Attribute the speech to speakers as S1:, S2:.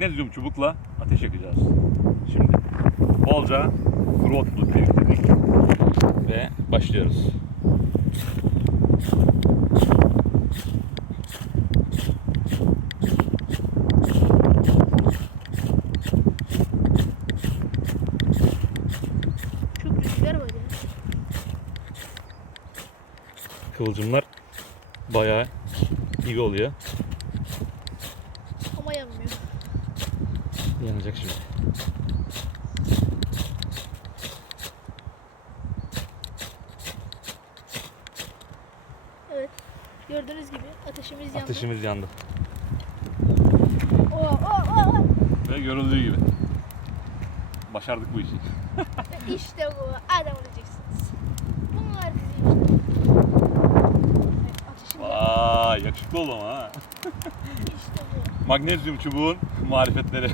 S1: Magnezyum çubukla ateş yakacağız. Şimdi bolca kuru otluluk biriktirdik ve başlıyoruz.
S2: Çok rüzgar var ya.
S1: Kıvılcımlar bayağı iyi oluyor.
S2: Ama yanmıyor.
S1: Yanacak şimdi.
S2: Evet. Gördüğünüz gibi ateşimiz yandı.
S1: Ateşimiz yandı.
S2: Oo, oo, oo.
S1: Ve görüldüğü gibi. Başardık bu işi.
S2: işte bu. Adam olacaksınız. Bunlar bizim işte. Evet, ateşim yandı.
S1: Vay yakışıklı oldu ama ha.
S2: İşte bu.
S1: Magnezyum çubuğun marifetleri.